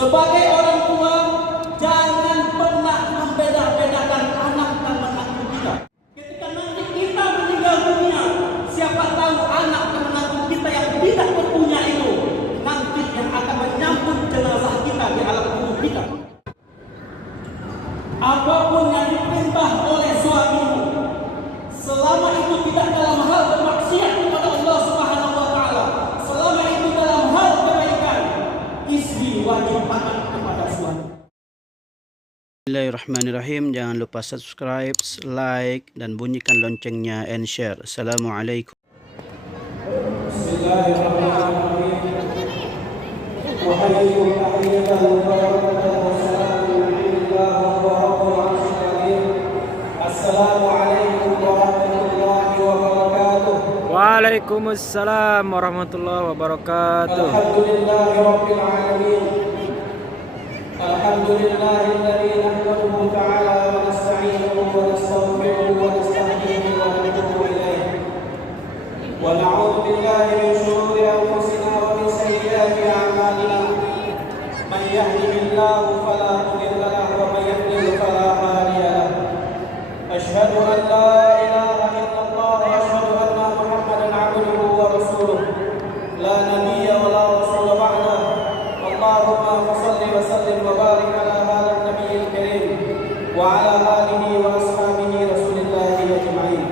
Sebagai orang tua, jangan pernah membeda-bedakan anak dan menantu kita. Ketika nanti kita meninggal dunia, siapa tahu anak dan menantu kita yang tidak berpunya itu nanti yang akan menyambut jenazah kita di alam kubur kita. Apapun yang diperintah oleh suamimu, selama itu tidak dalam hal bermaksiat kepada Allah Subhanahu wa taala, selama itu dalam hal kebaikan, istri wajib taat kepada suami. Bismillahirrahmanirrahim. Jangan lupa subscribe, like, dan bunyikan loncengnya and share. Assalamualaikum. Bismillahirrahmanirrahim. Wahayyikum tahiyatan mubarakatan wassalamu alaikum Assalamualaikum warahmatullahi wabarakatuh. Waalaikumsalam warahmatullahi wabarakatuh. Alhamdulillahirabbil alamin. Alhamdulillahilladzi nahmaduhu ta'ala wa nasta'inuhu wa nastaghfiruhu wa nastahdihi wa natubu ilayh. Wa na'udzu billahi min shururi anfusina wa min sayyiati a'malina. Man yahdihillahu fala mudilla lahu wa man yudlil fala hadiya lahu. أشهد أن لا إله إلا الله وأشهد أن محمدا عبده ورسوله لا نبي ولا رسول بعده اللهم صل وسلم وبارك على هذا النبي الكريم وعلى آله وأصحابه رسول الله أجمعين.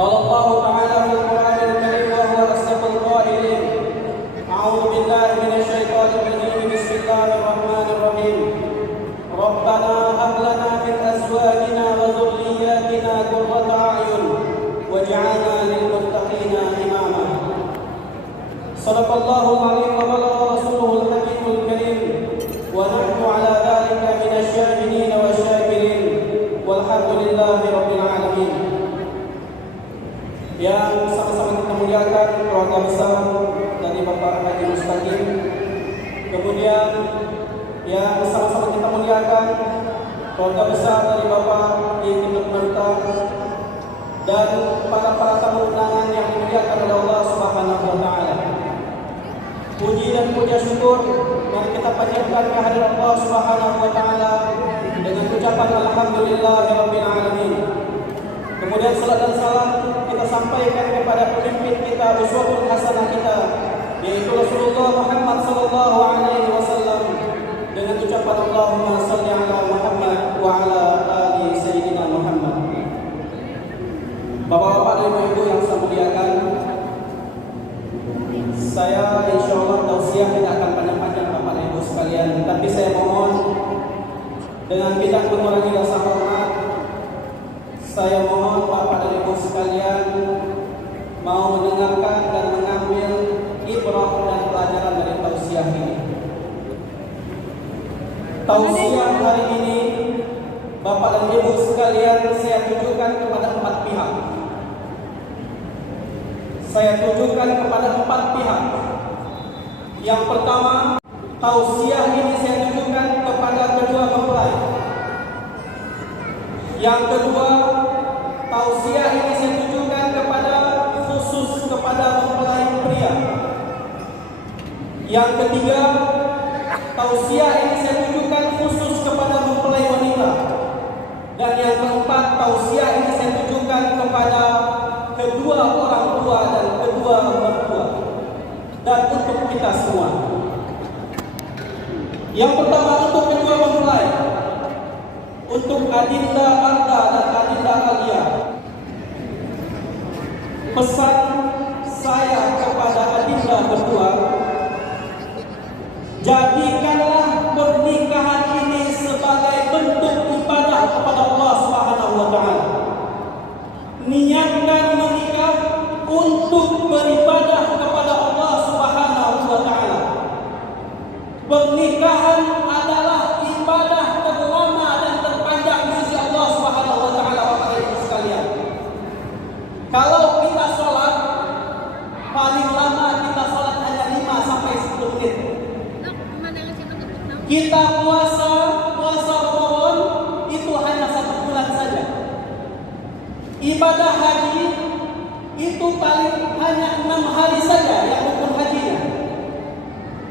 قال الله تعالى في القرآن الكريم وهو أصدق القائلين أعوذ بالله من الشيطان الرجيم بسم الله الرحمن الرحيم ربنا هب لنا من أزواجنا وذرياتنا قرة أعين واجعلنا للمتقين إماما. صدق الله العظيم وبلغ رسوله الحكيم الكريم ونحن على ذلك من الشاهدين والشاكرين والحمد لله رب العالمين. Yang sama-sama kita muliakan keluarga besar dari Bapak Haji Mustaqim, kemudian yang sama-sama kita muliakan keluarga besar dari Bapak Ibnu Merta dan para tamu undangan yang dimuliakan oleh Allah Subhanahu wa taala. Puji dan puja syukur mari kita panjatkan kehadirat Allah Subhanahu wa taala dengan ucapan alhamdulillahirabbil alamin. Kemudian salat dan salam kita sampaikan kepada pemimpin kita, uswatun hasanah kita, yaitu Rasulullah Muhammad sallallahu alaihi wasallam, dengan ucapan Allahumma salli ala Muhammad wa ala ali sayyidina Muhammad. Bapak-bapak dan ibu-ibu yang saya muliakan, saya insyaallah tausiah tidak akan panjang-panjang Bapak dan Ibu sekalian, tapi saya mohon dengan tidak mengurangi rasa hormat, saya mohon Bapak dan Ibu sekalian mau mendengarkan dan mengambil ibrah dan pelajaran dari tausiah ini. Tausiah hari ini Bapak dan Ibu sekalian saya tujukan kepada 4 pihak. Saya tujukan kepada 4 pihak. Yang pertama, tausiah ini saya tujukan kepada kedua mempelai. Yang kedua, tausiah ini saya tujukan kepada khusus kepada mempelai pria. Yang ketiga, tausiah ini saya tujukan khusus kepada mempelai wanita. Dan yang keempat, tausiah ini saya tujukan kepada kedua orang tua dan kedua mertua dan untuk kita semua. Yang pertama untuk kedua mempelai, untuk Adinda Arda dan Adinda Alia. Pesan saya kepada Adinda berdua, jadikanlah pernikahan ini sebagai bentuk ibadah kepada Allah Subhanahu wa taala. Niatkan menikah untuk beribadah kepada Allah Subhanahu wa taala. Pernikahan adalah ibadah terlama dan terpanjang di sisi Allah Subhanahu wa taala, Bapak Ibu sekalian. Kalau kita sholat, paling lama kita sholat hanya 5 sampai 10 menit. Kita puasa Ramadan itu hanya 1 bulan saja. Ibadah haji itu paling hanya 6 hari saja yang rukun hajinya.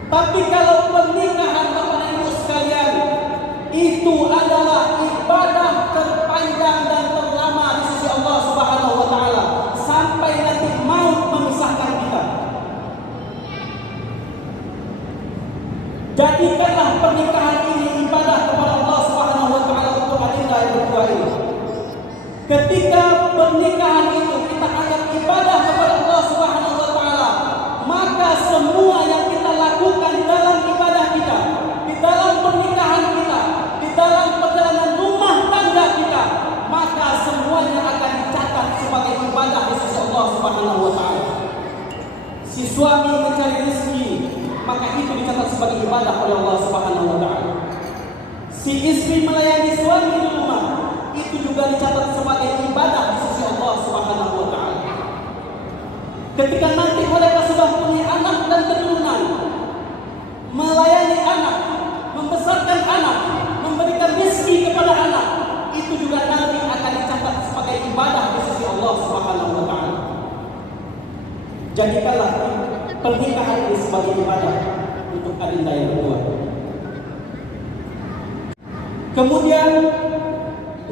Tapi kalau pernikahan Jadikanlah pernikahan ini ibadah kepada Allah Subhanahu wa taala untuk adinda yang berdua ini. Ketika pernikahan itu kita anggap ibadah kepada Allah Subhanahu wa taala, maka semua yang kita lakukan di dalam ibadah kita, di dalam pernikahan kita, di dalam perjalanan rumah tangga kita, maka semuanya akan dicatat sebagai ibadah di sisi Allah Subhanahu wa taala. Si suami mencari rezeki, maka itu dicatat sebagai ibadah oleh Allah Subhanahu wa taala. Si istri melayani suami di rumah, itu juga dicatat sebagai ibadah di sisi Allah Subhanahu wa taala. Ketika nanti mereka sudah punya anak dan keturunan, melayani anak, membesarkan anak, memberikan rezeki kepada anak, itu juga nanti akan dicatat sebagai ibadah di sisi Allah Subhanahu wa taala. Jadikanlah pernikahan ini sebagai ibadah untuk adinda yang berdua. Kemudian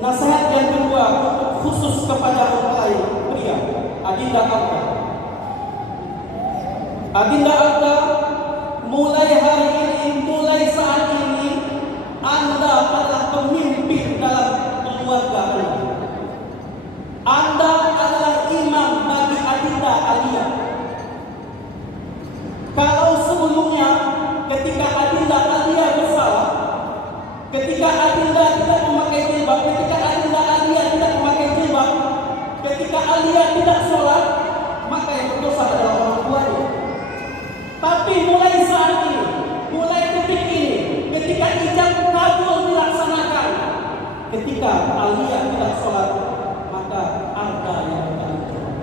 nasihat yang kedua untuk khusus kepada mempelai pria, adinda Alda. Adinda Alda, mulai hari ini, mulai saat ini, Anda adalah pemimpin dalam keluarga Anda. Anda adalah imam bagi adinda Alia. Kalau sebelumnya ketika adinda Alia bersalah, ketika adinda tidak memakai jilbab, ketika adinda Alia tidak memakai jilbab, ketika Alia tidak sholat, maka yang berdosa adalah orang tuanya. Tapi mulai saat ini, mulai detik ini, ketika ijab kabul dilaksanakan, ketika Alia tidak sholat, maka Anda yang bertanggung jawab.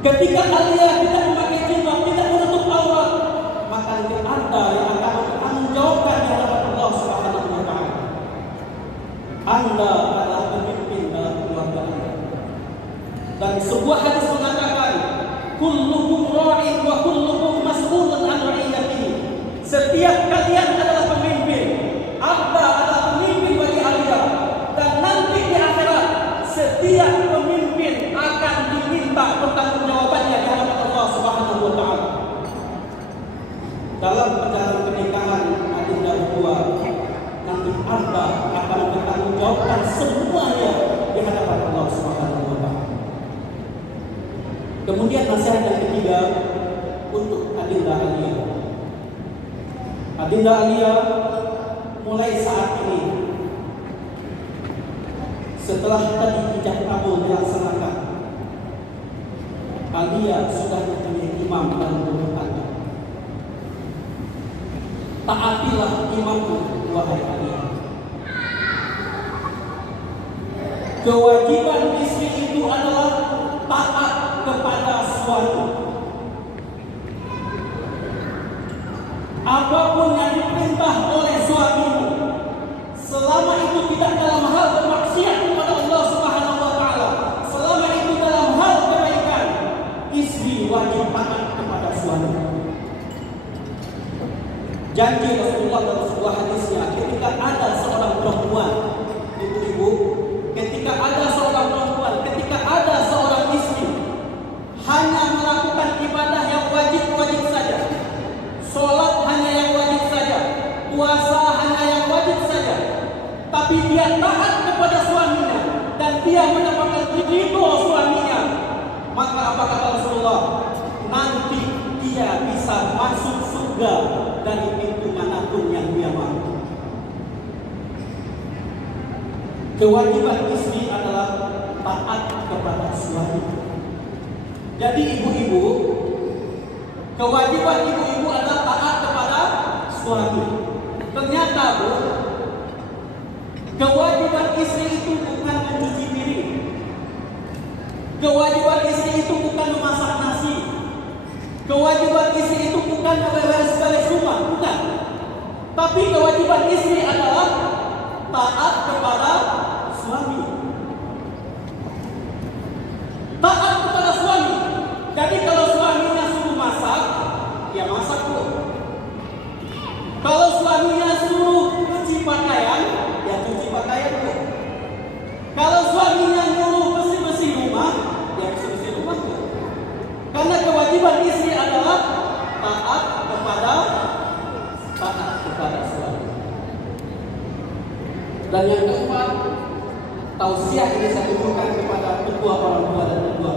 Ketika Alia tidak memakai jilbab, tidak menutup aurat, maka nanti Anda yang akan bertanggung jawabkan di hadapan Allah Subhanahu wa taala. Anda adalah pemimpin dalam keluarga Anda. Dan sebuah hadis mengatakan, kullukum ra'in wa kullukum mas'ulun an ra'iyatihi. Setiap kalian adalah pemimpin. Anda adalah pemimpin bagi Alia. Dan nanti di akhirat setiap pemimpin akan diminta pertanggungjawabannya di hadapan Allah Subhanahu wa taala. Dalam perjalanan pernikahan adinda berdua, nanti Anda akan bertanggungjawabkan semuanya di hadapan Allah Subhanahu wa taala. Kemudian nasihat yang ketiga untuk adinda Alia. Adinda Alia, mulai saat ini, setelah tadi ijab kabul dilaksanakan, Alia sudah menjadi imam dalam rumah tangga. Taatilah imammu, wahai Alia. Kewajiban istri itu adalah taat kepada suami. Apapun yang diperintah oleh suamimu, selama itu tidak dalam hal bermaksiat kepada Allah Subhanahu wa taala, selama itu dalam hal kebaikan, istri wajib taat kepada suami. Janji Rasulullah dalam sebuah hadisnya, ketika ada seorang perempuan, ibu-ibu, ketika ada seorang perempuan, ketika ada seorang istri hanya melakukan ibadah yang wajib-wajib saja, sholat hanya yang wajib saja, puasa hanya yang wajib saja, tapi dia taat kepada suaminya dan dia mendapatkan ridho suaminya, maka apa kata Rasulullah? Nanti dia bisa masuk surga dari pintu manapun yang dia mau. Kewajiban istri adalah taat kepada suami. Jadi ibu-ibu, kewajiban ibu-ibu adalah taat kepada suami. Ternyata Bu, kewajiban istri itu bukan mencuci piring. Kewajiban istri itu bukan memasak nasi. Kewajiban istri itu bukan memberes-beres rumah, bukan. Tapi kewajiban istri adalah taat kepada suami. Taat kepada suami. Jadi kalau suaminya suruh masak, ya masak Bu. Kalau suaminya suruh cuci pakaian, ya cuci pakaian Bu. Kalau suaminya nyuruh bersih-bersih rumah, ya bersih-bersih rumah Bu. Karena kewajiban istri adalah taat kepada Dan yang keempat, tausiah ini saya tujukan kepada kedua orang tua dan kedua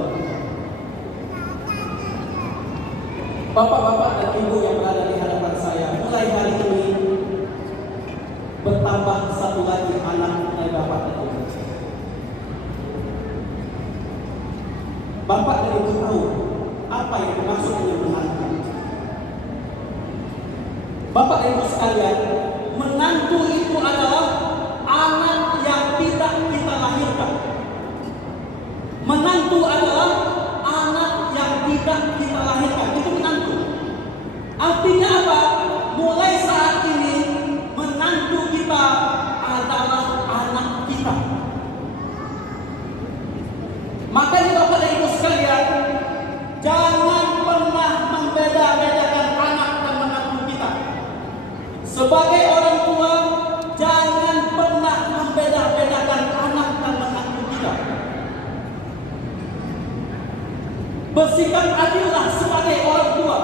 bapak-bapak dan ibu yang berada di hadapan saya. Mulai hari ini bertambah satu lagi anak dari bapak dan ibu. Bapak dan ibu tahu apa yang dimaksud dengan menantu. Bapak dan ibu sekalian, menantu itu adalah anak yang tidak kita lahirkan. Menantu adalah anak yang tidak kita lahirkan. Itu menantu. Artinya apa? Mulai saat ini menantu kita adalah anak kita. Makanya Bapak dan Ibu sekalian, jangan pernah membeda-bedakan anak dan menantu kita. Sebagai orang tua, jangan pernah membeda-bedakan anak dan menantu kita. Bersikap adillah sebagai orang tua.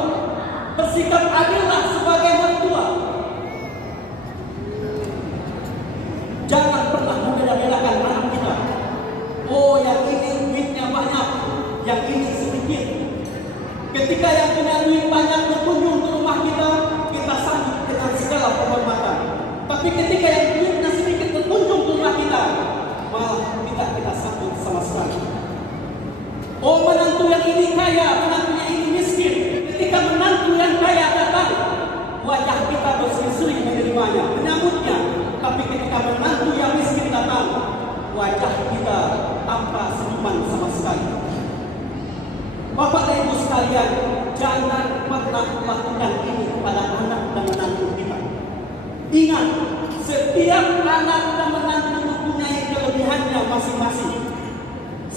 Bersikap adillah sebagai mertua. Jangan pernah membeda-bedakan anak kita. Oh, yang ini duitnya banyak, yang ini sedikit. Ketika yang punya duit banyak berkunjung ke rumah kita, kita sambut dengan segala penghormatan. Tapi ketika yang duitnya sedikit berkunjung ke rumah kita, malah kita sambut sama sekali. Oh, menantu yang ini kaya, menantu yang ini miskin. Ketika menantu yang kaya datang, wajah kita berseri-seri menerimanya, menyambutnya. Tapi ketika menantu yang miskin datang, wajah kita tanpa senyuman sama sekali. Bapak dan Ibu sekalian, jangan pernah melakukan ini kepada anak dan menantu kita. Ingat, setiap anak dan menantu mempunyai kelebihannya masing-masing.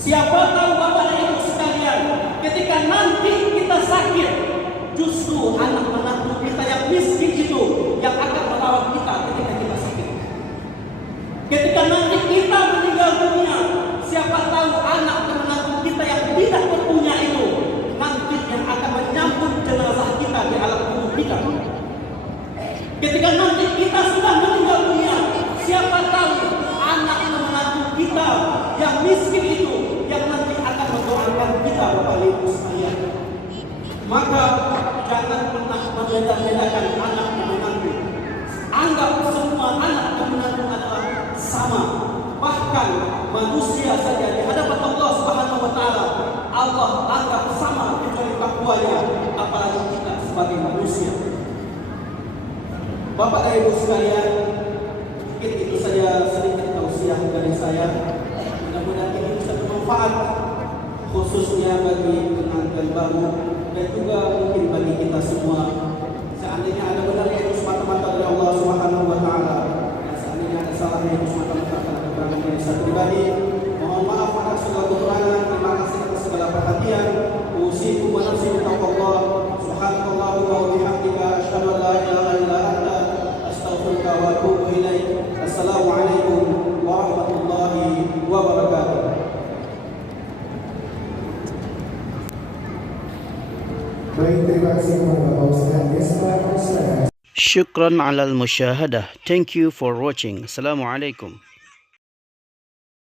Siapa tahu Bapak dan Ibu sekalian, ketika nanti kita sakit, justru anak menantu kita yang miskin itu yang akan merawat kita ketika kita sakit. Ketika nanti kita meninggal dunia, siapa tahu anak dan menantu kita yang tidak berpunya itu nanti yang akan menyambut jenazah kita di alam kubur kita. Ketika nanti kita sudah meninggal dunia, siapa tahu anak dan menantu kita yang miskin itu yang nanti akan mendoakan kita, Bapak Ibu sekalian. Maka jangan pernah membeda-bedakan anak dan menantu. Anggap semua anak dan menantu adalah sama. Bahkan manusia saja di hadapan Allah Subhanahu wa taala, Allah anggap sama kecuali takwanya, apalagi kita sebagai manusia. Bapak dan Ibu sekalian, mungkin itu saja sedikit tausiah dari saya. Mudah-mudahan ini bisa bermanfaat khususnya bagi pengantin baru dan juga mungkin bagi kita semua. Seandainya ada benarnya itu semata-mata dari Allah Subhanahu wa taala, dan seandainya ada salahnya itu semata-mata karena kekurangan dari saya pribadi, mohon maaf atas segala kekurangan. Terima kasih atas segala perhatian. Usikum wa nafsi bittaqwallah. Subhanallah wa bihamdika, asyhadu an la ilaha illa anta, astaghfiruka wa atubu ilaik. Assalamualaikum warahmatullahi wabarakatuh. Baik, terima kasih kepada Bapak Ustaz. Syukran alal musyahadah. Thank you for watching. Assalamualaikum.